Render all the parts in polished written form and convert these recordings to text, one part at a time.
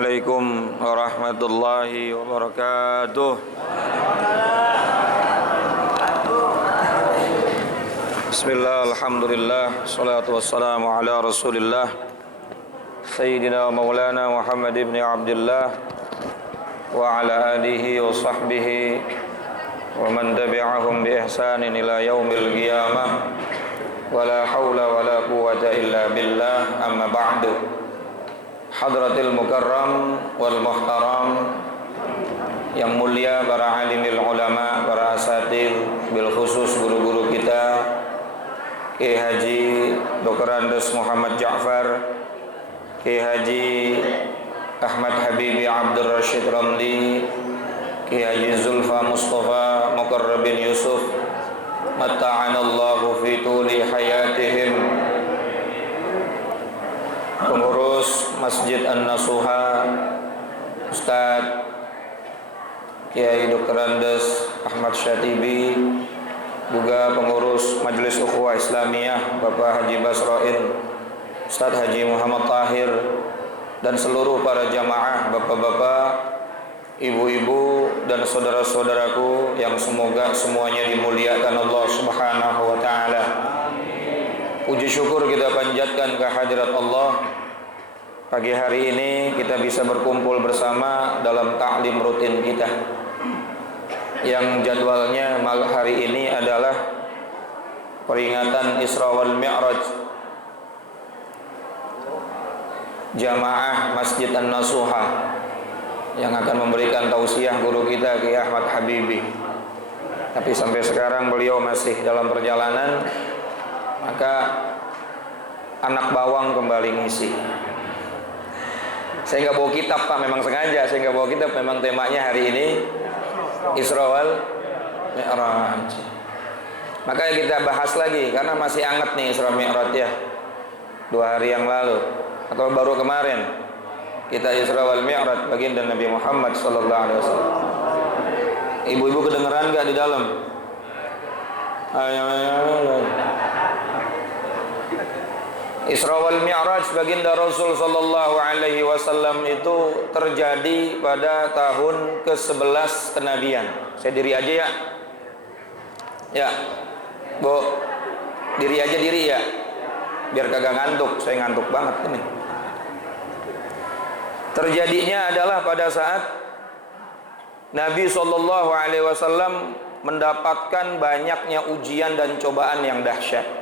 Assalamualaikum warahmatullahi wabarakatuh. Bismillah, alhamdulillah, salatu wassalamu ala rasulillah Sayyidina maulana Muhammad ibn Abdullah wa ala alihi wa sahbihi wa man tabi'ahum bi ihsanin ila yaumil qiyamah. Wa la hawla wa la quwwata illa billah, amma ba'du. Hadratil mukarram wal muhtaram, yang mulia para alimil ulama, para asatid, bil khusus guru-guru kita Kiai Haji Dr. Andes Muhammad Ja'far, Kiai Haji Ahmad Habibi Abdul Rashid Ramli, Kiai Haji Zulfa Mustafa Mukarrabin Yusuf, matta'anallahu fi tuli hayatihim, pengurus Masjid An-Nasuha Ustadz Kiai Dr. Andes Ahmad Syatibi, juga pengurus Majelis Ukhuwah Islamiyah Bapak Haji Basroin, Ustadz Haji Muhammad Tahir, dan seluruh para jamaah, bapak-bapak, ibu-ibu, dan saudara-saudaraku yang semoga semuanya dimuliakan Allah Subhanahu wa ta'ala. Puji syukur kita panjatkan kehadirat Allah. Pagi hari ini kita bisa berkumpul bersama dalam ta'lim rutin kita, yang jadwalnya malam hari ini adalah peringatan Isra wal Mi'raj jamaah Masjid An-Nasuha, yang akan memberikan tausiah guru kita Kiai Ahmad Habibi. Tapi sampai sekarang beliau masih dalam perjalanan, maka anak bawang kembali ngisi. Saya nggak bawa kitab Pak, memang sengaja saya nggak bawa kitab, memang temanya hari ini Isra wal Mi'raj. Makanya kita bahas lagi karena masih hangat nih Isra Mi'raj ya. 2 hari yang lalu atau baru kemarin kita Isra wal Mi'raj baginda Nabi Muhammad sallallahu alaihi wasallam. Ibu-ibu kedengeran nggak di dalam? Ayo. Isra wal Mi'raj baginda Rasul sallallahu alaihi wasallam itu terjadi pada tahun ke-11 kenabian. Saya diri aja ya. Ya. Bu, diri aja ya. Biar kagak ngantuk, saya ngantuk banget ini. Terjadinya adalah pada saat Nabi sallallahu alaihi wasallam mendapatkan banyaknya ujian dan cobaan yang dahsyat.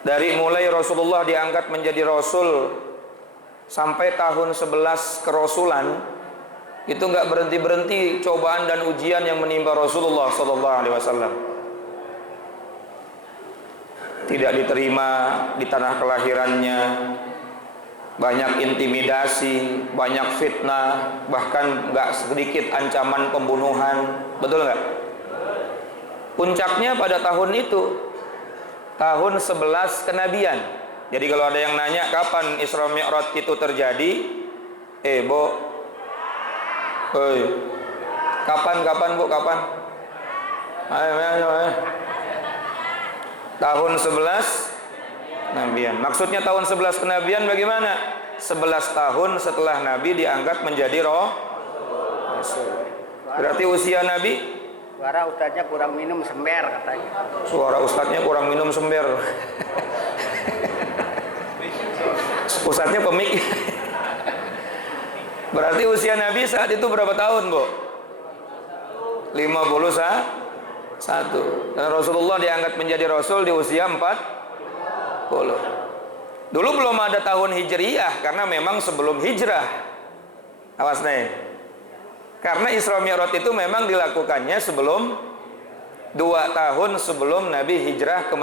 Dari mulai Rasulullah diangkat menjadi Rasul sampai tahun 11 kerasulan, itu nggak berhenti-berhenti cobaan dan ujian yang menimpa Rasulullah SAW. Tidak diterima di tanah kelahirannya, banyak intimidasi, banyak fitnah, bahkan nggak sedikit ancaman pembunuhan. Betul nggak? Puncaknya pada tahun itu, tahun 11 kenabian. Jadi kalau ada yang nanya kapan Isra Mi'raj itu terjadi, Bu, kapan Bu, kapan? Ayo. Tahun 11 kenabian. Maksudnya tahun 11 kenabian bagaimana? 11 tahun setelah Nabi diangkat menjadi Rasul. Berarti usia Nabi, suara ustadznya kurang minum sember katanya. Suara ustadznya kurang minum sember. Ustadznya pemik. Berarti usia Nabi saat itu berapa tahun, Bu? 51. Dan Rasulullah diangkat menjadi Rasul di usia 40. Dulu belum ada tahun Hijriyah karena memang sebelum hijrah. Awas nih. Karena Isra Mi'raj itu memang dilakukannya sebelum 2 tahun sebelum Nabi hijrah ke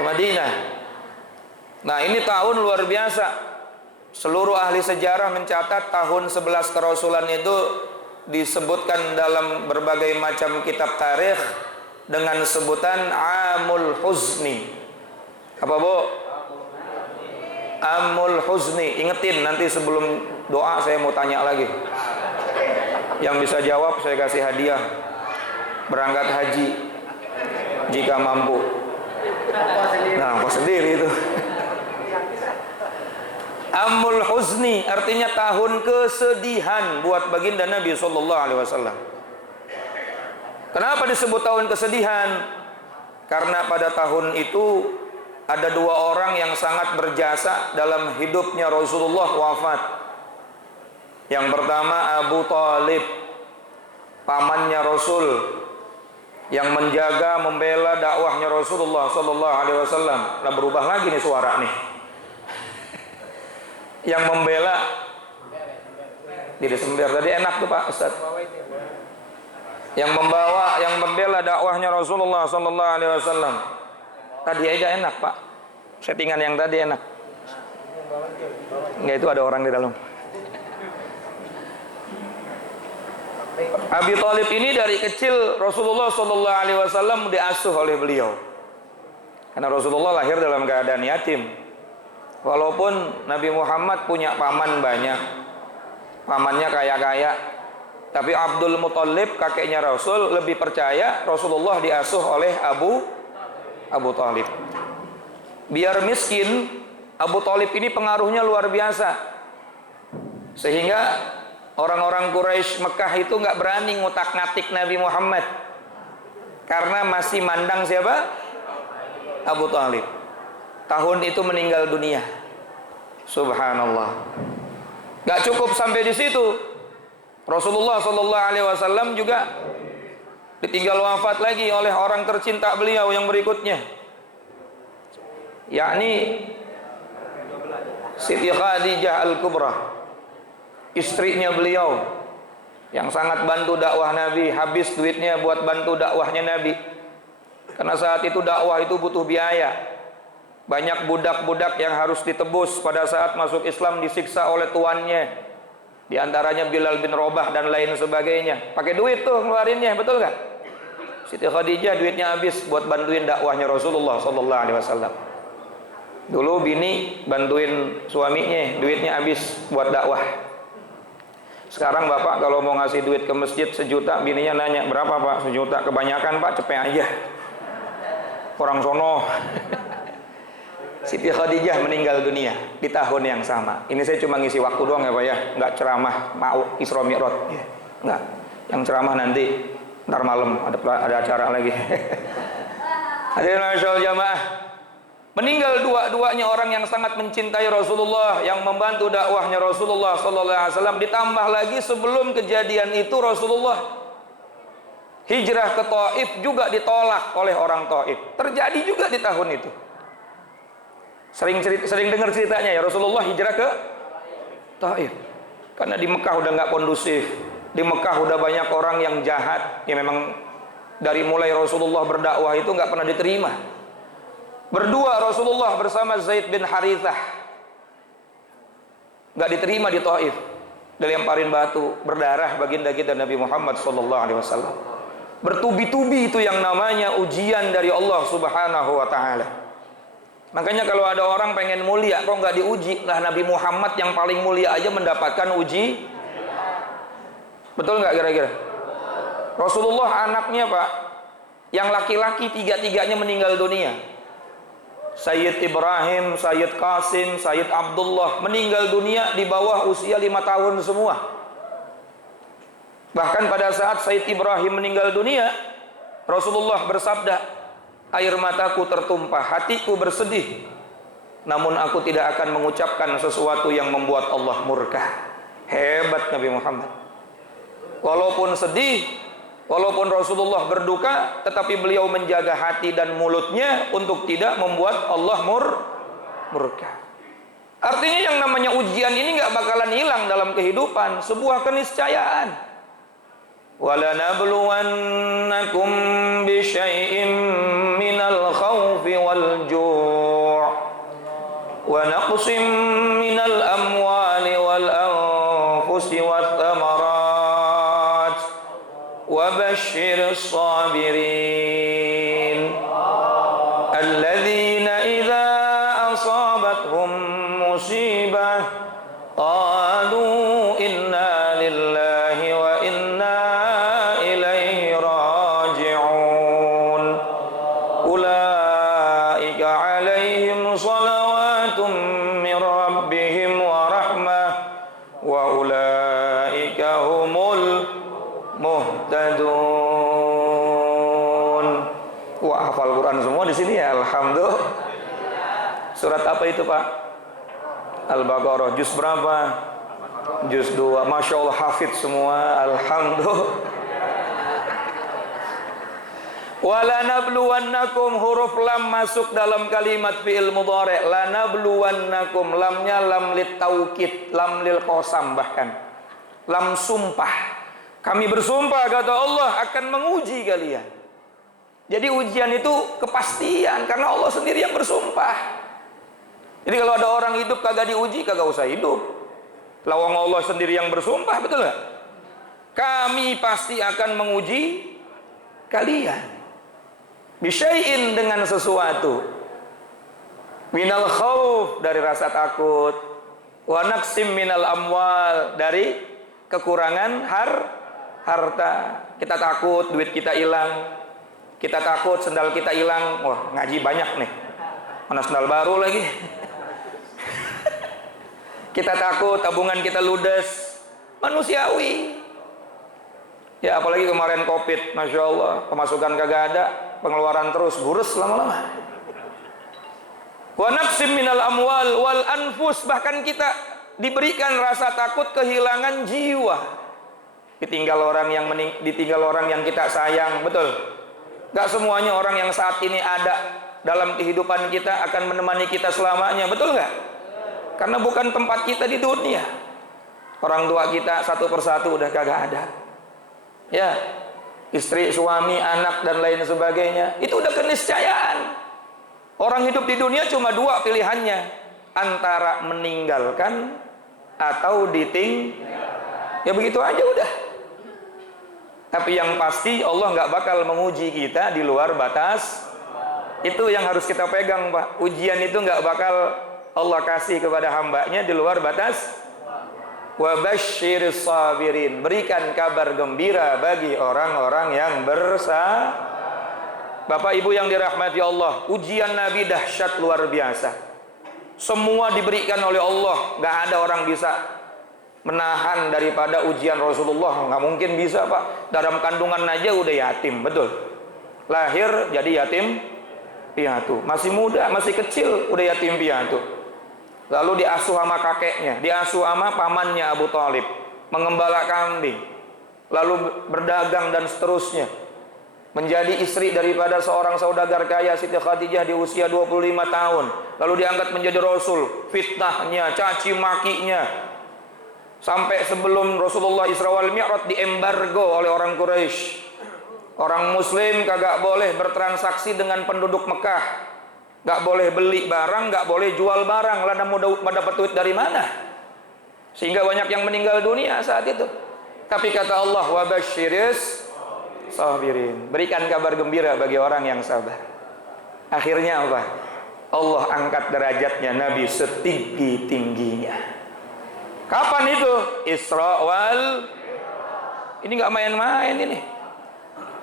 Madinah. Nah, ini tahun luar biasa. Seluruh ahli sejarah mencatat tahun 11 kerasulan itu disebutkan dalam berbagai macam kitab tarikh dengan sebutan Amul Huzni. Apa, Bu? Amul Huzni. Ingetin nanti sebelum doa saya mau tanya lagi. Yang bisa jawab saya kasih hadiah berangkat haji jika mampu. Nah, kok sendiri itu. Amul huzni artinya tahun kesedihan buat baginda Nabi sallallahu alaihi wasallam. Kenapa disebut tahun kesedihan? Karena pada tahun itu ada dua orang yang sangat berjasa dalam hidupnya Rasulullah wafat. Yang pertama Abu Talib, pamannya Rasul, yang menjaga, membela dakwahnya Rasulullah sallallahu alaihi wasallam. Nah, berubah lagi nih suara nih. Yang membela diri sember tadi enak tuh Pak Ustaz. Yang membela dakwahnya Rasulullah sallallahu alaihi wasallam. Tadi aja enak Pak. Settingan yang tadi enak. Enggak, itu ada orang di dalam. Abi Thalib ini dari kecil Rasulullah sallallahu alaihi wasallam diasuh oleh beliau. Karena Rasulullah lahir dalam keadaan yatim. Walaupun Nabi Muhammad punya paman banyak, pamannya kaya-kaya, tapi Abdul Muthalib kakeknya Rasul lebih percaya Rasulullah diasuh oleh Abu Thalib. Biar miskin, Abu Thalib ini pengaruhnya luar biasa, sehingga orang-orang Quraisy Mekah itu nggak berani ngutak-ngatik Nabi Muhammad karena masih mandang siapa? Abu Thalib. Tahun itu meninggal dunia. Subhanallah. Gak cukup sampai di situ. Rasulullah sallallahu alaihi wasallam juga ditinggal wafat lagi oleh orang tercinta beliau yang berikutnya, yakni Siti Khadijah Al-Kubra, istrinya beliau yang sangat bantu dakwah Nabi. Habis duitnya buat bantu dakwahnya Nabi, karena saat itu dakwah itu butuh biaya. Banyak budak-budak yang harus ditebus pada saat masuk Islam disiksa oleh tuannya. Di antaranya Bilal bin Rabah dan lain sebagainya. Pakai duit tuh ngeluarinnya, betul gak? Siti Khadijah duitnya habis buat bantuin dakwahnya Rasulullah sallallahu alaihi wasallam. Dulu bini bantuin suaminya, duitnya habis buat dakwah. Sekarang bapak kalau mau ngasih duit ke masjid 1 juta, bininya nanya, berapa Pak? 1 juta. Kebanyakan Pak, cepet aja. Orang sono. Siti Khadijah meninggal dunia di tahun yang sama. Ini saya cuma ngisi waktu doang ya Pak ya, nggak ceramah mau Isra Mi'raj. Nggak. Yang ceramah nanti ntar malam ada acara lagi. Hadirin masyaallah jamaah. Meninggal dua-duanya orang yang sangat mencintai Rasulullah, yang membantu dakwahnya Rasulullah sallallahu alaihi wasallam. Ditambah lagi sebelum kejadian itu Rasulullah hijrah ke Taif juga ditolak oleh orang Taif. Terjadi juga di tahun itu. Sering dengar ceritanya ya, Rasulullah hijrah ke Taif karena di Mekah udah nggak kondusif. Di Mekah udah banyak orang yang jahat. Ya memang dari mulai Rasulullah berdakwah itu nggak pernah diterima. Berdua Rasulullah bersama Zaid bin Harithah nggak diterima di Taif, dilemparin batu, berdarah baginda kita Nabi Muhammad sallallahu alaihi wasallam. Bertubi-tubi itu yang namanya ujian dari Allah Subhanahu wa taala. Makanya kalau ada orang pengen mulia, kok nggak diuji? Lah Nabi Muhammad yang paling mulia aja mendapatkan uji. Betul nggak kira-kira? Rasulullah anaknya Pak, yang laki-laki tiga-tiganya meninggal dunia. Sayyid Ibrahim, Sayyid Qasim, Sayyid Abdullah meninggal dunia di bawah usia 5 tahun semua. Bahkan pada saat Sayyid Ibrahim meninggal dunia, Rasulullah bersabda, air mataku tertumpah, hatiku bersedih, namun aku tidak akan mengucapkan sesuatu yang membuat Allah murka. Hebat Nabi Muhammad. Walaupun sedih, walaupun Rasulullah berduka, tetapi beliau menjaga hati dan mulutnya untuk tidak membuat Allah murka. Artinya yang namanya ujian ini nggak bakalan hilang dalam kehidupan, sebuah keniscayaan. وَلَنَبْلُوَنَّكُمْ بِشَيْءٍ مِّنَ الْخَوْفِ وَالْجُوعِ وَنَقْصٍ مِّنَ الْأَمْوَالِ وَالْأَنفُسِ وَالثَّمَرَاتِ وَبَشِّرِ الصَّابِرِينَ الَّذِينَ إِذَا أَصَابَتْهُم مُّصِيبَةٌ قَالُوا إِنَّا لِلَّهِ وَإِنَّا إِلَيْهِ راجعون أولئك عليهم صلوات من ربهم di sini ya, alhamdulillah. Surat apa itu Pak? Al-Baqarah. Juz berapa? Juz 2. Masya Allah hafid semua, alhamdulillah. Walanabluwannakum, huruf lam masuk dalam kalimat fi'il mudhari'. Lanabluwannakum, lamnya lam lit taukid, lam lil qasam, bahkan lam sumpah. Kami bersumpah kata Allah akan menguji kalian. Jadi ujian itu kepastian karena Allah sendiri yang bersumpah. Jadi kalau ada orang hidup kagak diuji, kagak usah hidup. Lawang Allah sendiri yang bersumpah, betul gak? Kami pasti akan menguji kalian. Bisyai'in, dengan sesuatu. Minal khauf, dari rasa takut. Wa naqsim minal amwal, dari kekurangan harta. Kita takut duit kita hilang. Kita takut sendal kita hilang. Wah, ngaji banyak nih. Mana sendal baru lagi. Kita takut tabungan kita ludes. Manusiawi. Ya apalagi kemarin Covid, Masya Allah, pemasukan kagak ada, pengeluaran terus, burus lama-lama. Wa naqsim minal amwal wal anfus, bahkan kita diberikan rasa takut kehilangan jiwa. Ditinggal orang yang kita sayang, betul. Gak semuanya orang yang saat ini ada dalam kehidupan kita akan menemani kita selamanya, betul gak? Karena bukan tempat kita di dunia. Orang tua kita satu persatu udah kagak ada. Ya, istri, suami, anak dan lain sebagainya. Itu udah keniscayaan. Orang hidup di dunia cuma dua pilihannya, antara meninggalkan atau ya begitu aja udah. Tapi yang pasti Allah nggak bakal menguji kita di luar batas. Itu yang harus kita pegang, Pak. Ujian itu nggak bakal Allah kasih kepada hambanya di luar batas. Wa basyiris sabirin, berikan kabar gembira bagi orang-orang yang bersabar. Bapak Ibu yang dirahmati Allah, ujian Nabi dahsyat luar biasa. Semua diberikan oleh Allah, nggak ada orang bisa menahan daripada ujian Rasulullah. Nggak mungkin bisa Pak. Dalam kandungan aja udah yatim, betul. Lahir jadi yatim piatu, masih muda, masih kecil udah yatim piatu. Lalu diasuh sama kakeknya, diasuh sama pamannya Abu Thalib, mengembala kambing, lalu berdagang dan seterusnya. Menjadi istri daripada seorang saudagar kaya, Siti Khadijah, di usia 25 tahun. Lalu diangkat menjadi Rasul, fitnahnya, caci makinya. Sampai sebelum Rasulullah Isra wal Mi'raj diembargo oleh orang Quraisy. Orang Muslim kagak boleh bertransaksi dengan penduduk Mekah. Gak boleh beli barang, gak boleh jual barang. Lah mau dapat duit dari mana? Sehingga banyak yang meninggal dunia saat itu. Tapi kata Allah, wa basyiris sabirin, berikan kabar gembira bagi orang yang sabar. Akhirnya apa? Allah angkat derajatnya Nabi setinggi-tingginya. Kapan itu? Isra wal. Ini gak main-main ini.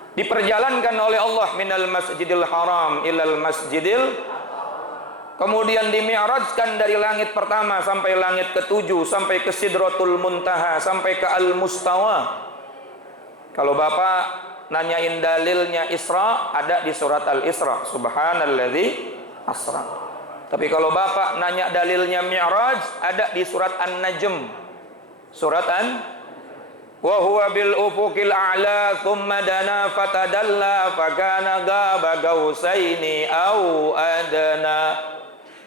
Diperjalankan oleh Allah minal masjidil haram ilal masjidil, kemudian dimi'rajkan dari langit pertama sampai langit ketujuh, sampai ke Sidratul Muntaha, sampai ke Al-Mustawa. Kalau Bapak nanyain dalilnya Isra, ada di surat Al-Isra, subhanalladzi asra. Tapi kalau Bapak nanya dalilnya Mi'raj, ada di surat An-Najm, surat wa huwa bil ufuqil a'la thumma dana fatadalla fakana qaba qausaini aw adna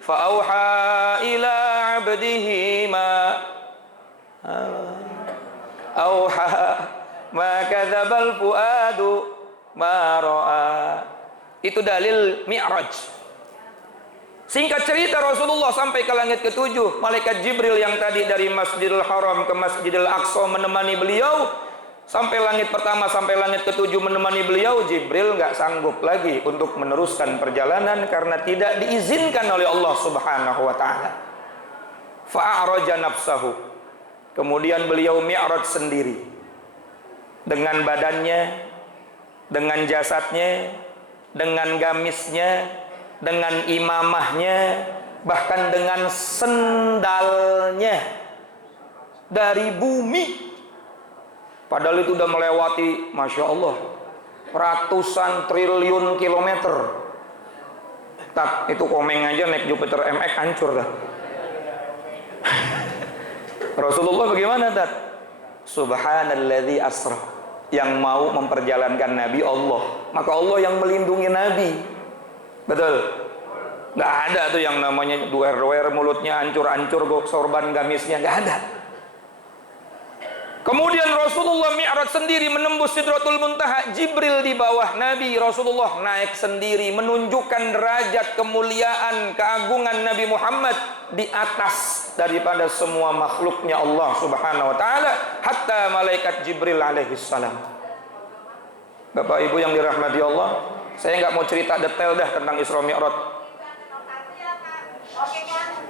fa auha ila 'abdihi ma auha ma kadzabal fuadu ma ra'a. Itu dalil Mi'raj. Singkat cerita, Rasulullah sampai ke langit ketujuh. Malaikat Jibril yang tadi dari Masjidil Haram ke Masjidil Aqsa menemani beliau, sampai langit pertama sampai langit ketujuh menemani beliau. Jibril nggak sanggup lagi untuk meneruskan perjalanan karena tidak diizinkan oleh Allah Subhanahu wa taala. Fa'araja nafsahu. Kemudian beliau mi'raj sendiri. Dengan badannya, dengan jasadnya, dengan gamisnya, dengan imamahnya, bahkan dengan sendalnya, dari bumi. Padahal itu udah melewati, Masya Allah, ratusan triliun kilometer. Tak, itu Komeng aja naik Jupiter MX hancur dah. Rasulullah bagaimana, Tat? Subhanalladzi asra, yang mau memperjalankan Nabi Allah, maka Allah yang melindungi Nabi. Betul? Nggak ada tuh yang namanya duer-duer mulutnya hancur-hancur, sorban gamisnya, nggak ada. Kemudian Rasulullah Mi'raj sendiri menembus Sidratul Muntaha, Jibril di bawah Nabi, Rasulullah naik sendiri menunjukkan derajat kemuliaan, keagungan Nabi Muhammad di atas daripada semua makhluknya Allah Subhanahu wa taala, hatta malaikat Jibril alaihi salam. Bapak Ibu yang dirahmati Allah, saya nggak mau cerita detail dah tentang Isra Mi'raj.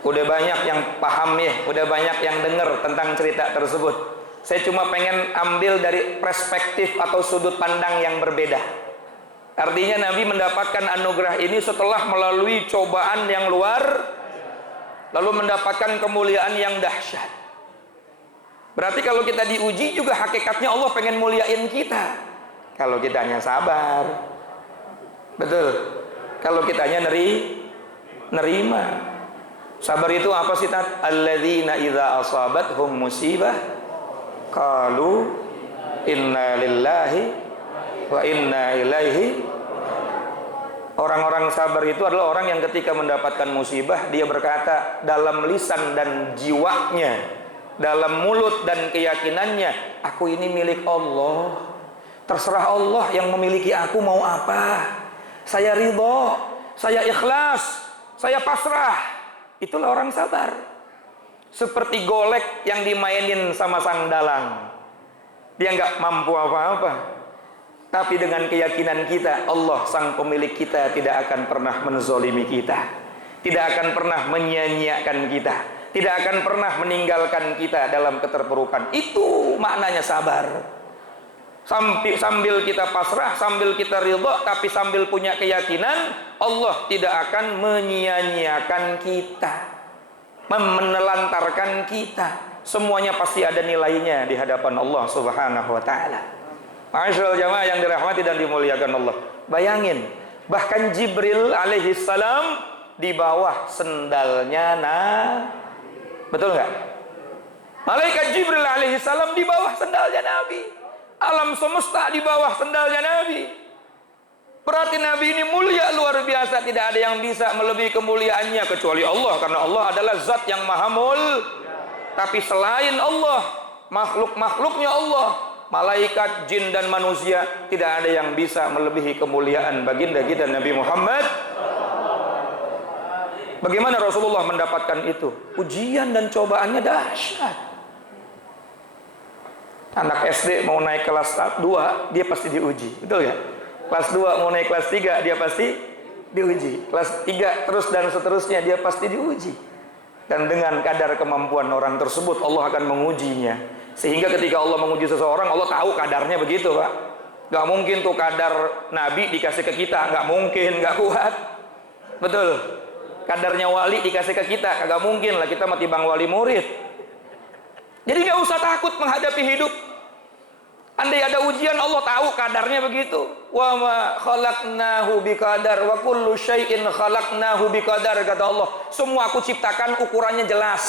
Udah banyak yang paham ya, udah banyak yang dengar tentang cerita tersebut. Saya cuma pengen ambil dari perspektif atau sudut pandang yang berbeda. Artinya Nabi mendapatkan anugerah ini setelah melalui cobaan yang luar, lalu mendapatkan kemuliaan yang dahsyat. Berarti kalau kita diuji juga hakikatnya Allah pengen muliain kita. Kalau kitanya sabar. Betul. Kalau kitanya nerima. Sabar itu apa sih, Tat? Alladzina idza asabathum musibah qalu inna lillahi wa inna ilaihi. Orang-orang sabar itu adalah orang yang ketika mendapatkan musibah, dia berkata dalam lisan dan jiwanya, dalam mulut dan keyakinannya, aku ini milik Allah, terserah Allah yang memiliki aku mau apa, saya ridho, saya ikhlas, saya pasrah. Itulah orang sabar. Seperti golek yang dimainin sama sang dalang, dia nggak mampu apa-apa, tapi dengan keyakinan kita, Allah sang pemilik kita tidak akan pernah menzolimi kita, tidak akan pernah menyia-nyiakan kita, tidak akan pernah meninggalkan kita dalam keterpurukan. Itu maknanya sabar. Sambil kita pasrah, sambil kita ridha, tapi sambil punya keyakinan Allah tidak akan menyia-nyiakan kita, menelantarkan kita. Semuanya pasti ada nilainya di hadapan Allah Subhanahu wa taala. Ma'asyiral jamaah yang dirahmati dan dimuliakan Allah. Bayangin, bahkan Jibril alaihi salam di bawah sendalnya betul nggak? Malaikat Jibril alaihi salam di bawah sendalnya Nabi. Alam semesta di bawah sendalnya Nabi. Berarti Nabi ini mulia luar biasa, tidak ada yang bisa melebihi kemuliaannya kecuali Allah, karena Allah adalah zat yang maha mulia. Tapi selain Allah, makhluk-makhluknya Allah, malaikat, jin dan manusia, tidak ada yang bisa melebihi kemuliaan baginda kita Nabi Muhammad. Bagaimana Rasulullah mendapatkan itu? Ujian dan cobaannya dahsyat. Anak SD mau naik kelas 2, dia pasti diuji, betul ya? Kelas 2 mau naik kelas 3, dia pasti diuji. Kelas 3 terus dan seterusnya, dia pasti diuji. Dan dengan kadar kemampuan orang tersebut, Allah akan mengujinya. Sehingga ketika Allah menguji seseorang, Allah tahu kadarnya begitu, Pak. Gak mungkin tuh kadar Nabi dikasih ke kita, gak mungkin, gak kuat. Betul. Kadarnya wali dikasih ke kita, gak mungkin lah, kita mati bang wali murid. Jadi gak usah takut menghadapi hidup. Andai ada ujian, Allah tahu kadarnya begitu. Wa ma khalaqnahu biqadar wa kullu syai'in khalaqnahu biqadar, kata Allah. Semua aku ciptakan ukurannya jelas.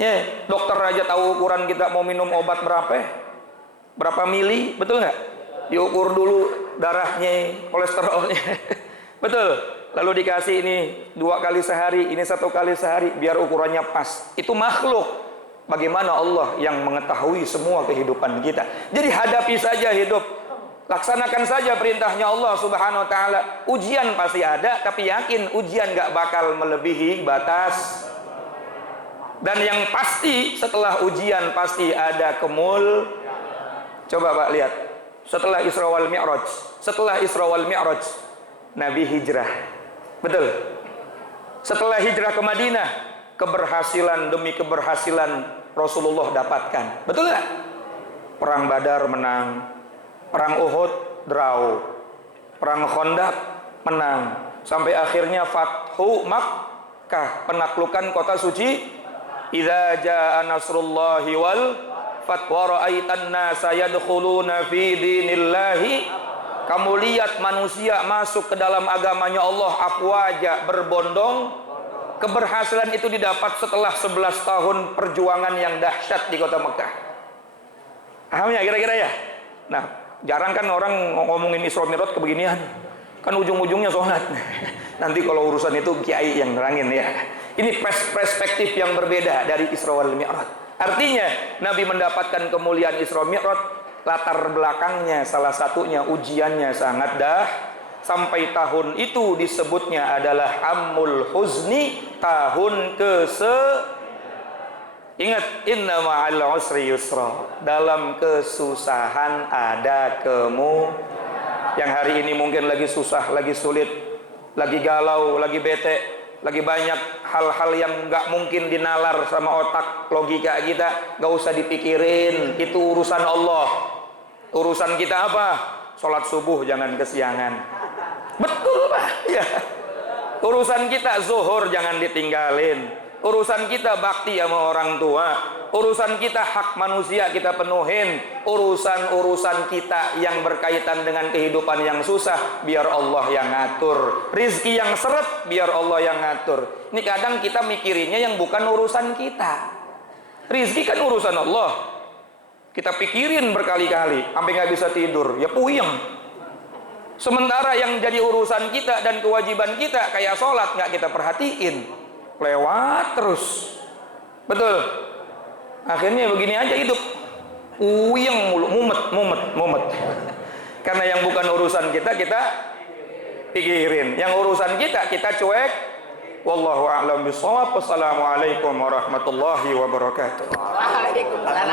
Ya, dokter aja tahu ukuran kita mau minum obat berapa mili, betul nggak? Diukur dulu darahnya, kolesterolnya. Betul. Lalu dikasih ini 2 kali sehari, ini 1 kali sehari, biar ukurannya pas. Itu makhluk. Bagaimana Allah yang mengetahui semua kehidupan kita. Jadi hadapi saja hidup, laksanakan saja perintahnya Allah Subhanahu wa taala. Ujian pasti ada, tapi yakin ujian gak bakal melebihi batas. Dan yang pasti setelah ujian pasti ada Coba Pak lihat, setelah Isra wal Mi'raj, Nabi hijrah. Betul. Setelah hijrah ke Madinah, keberhasilan demi keberhasilan Rasulullah dapatkan. Betul nggak? Perang Badar menang, perang Uhud draw, perang Khandaq menang, sampai akhirnya Fathu Makkah, penaklukan kota suci. Idza jaa nasrullahi wal fath wa ra'aitan nasa yadkhuluna fi dinillahi Kamu lihat manusia masuk ke dalam agamanya Allah afwaja, berbondong. Keberhasilan itu didapat setelah 11 tahun perjuangan yang dahsyat di kota Mekah. Paham ya kira-kira ya? Nah, jarang kan orang ngomongin Isra Mi'raj kebeginian. Kan ujung-ujungnya sholat. Nanti kalau urusan itu kiai yang nerangin ya. Ini perspektif yang berbeda dari Isra wal Mi'raj. Artinya Nabi mendapatkan kemuliaan Isra Mi'raj, latar belakangnya salah satunya ujiannya sangat sampai tahun itu disebutnya adalah Ammul Huzni, tahun ingat, inna ma'al usri yusra, dalam kesusahan ada yang hari ini mungkin lagi susah, lagi sulit, lagi galau, lagi bete, lagi banyak hal-hal yang nggak mungkin dinalar sama otak logika kita, nggak usah dipikirin, itu urusan Allah. Urusan kita apa? Sholat subuh jangan kesiangan. Betul Pak ya. Urusan kita zuhur jangan ditinggalin. Urusan kita bakti sama orang tua. Urusan kita hak manusia kita penuhin. Urusan-urusan kita yang berkaitan dengan kehidupan yang susah, biar Allah yang ngatur. Rizki yang seret, biar Allah yang ngatur. Ini kadang kita mikirinnya yang bukan urusan kita. Rizki kan urusan Allah. Kita pikirin berkali-kali sampai nggak bisa tidur, ya puyeng. Sementara yang jadi urusan kita dan kewajiban kita kayak sholat nggak kita perhatiin, lewat terus. Betul. Akhirnya begini aja hidup, puyeng mulu, mumet. Karena yang bukan urusan kita pikirin, yang urusan kita cuek. Wallahu a'lam bishawab. Wassalamualaikum warahmatullahi wabarakatuh. Waalaikumsalam.